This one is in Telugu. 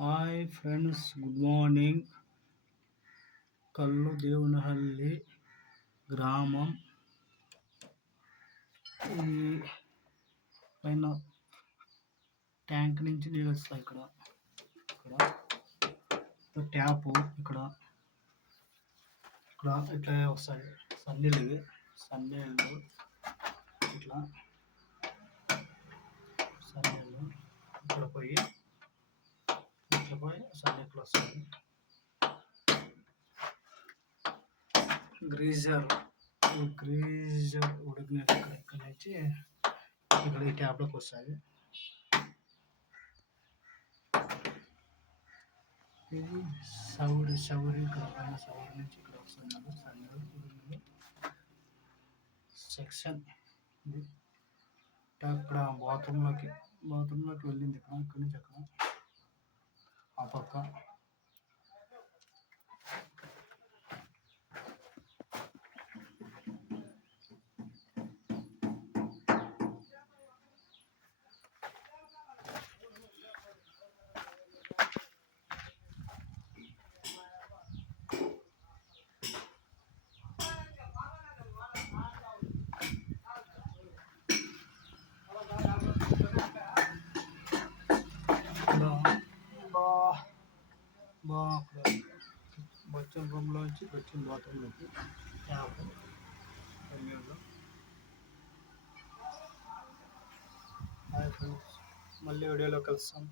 Hi friends, good morning. Kalludevanahalli గ్రామం. ఇది పైన ట్యాంక్ నుంచి నీళ్ళు వస్తాయి. ఇక్కడ ట్యాపు ఇక్కడ ఇట్లా వస్తాయి. సన్నీళ్ళు ఇట్లా సన్నీళ్ళు ఇక్కడ పోయి సన్నీళ్ళు వస్తాయి. గ్రీజర్ ఉడికినట్టు ఇక్కడ నుంచి ఇక్కడ ఈ ట్యాప్లోకి వస్తుంది. ఇది సౌరి ఇక్కడ పైన సౌరి నుంచి ఇక్కడ వస్తున్నాడు. సన్నీళ్ళు సెక్షన్ ఇది ఇక్కడ బాత్రూంలోకి వెళ్ళింది. ఇక్కడ నుంచి అక్కడ ఆ పక్క బచ్చన్ రూమ్లోంచి వచ్చిన బాత్రూంలోకి ట్యాప్ నీళ్ళు. హాయ్ ఫ్రెండ్స్, మళ్ళీ వీడియోలో కలుస్తాం.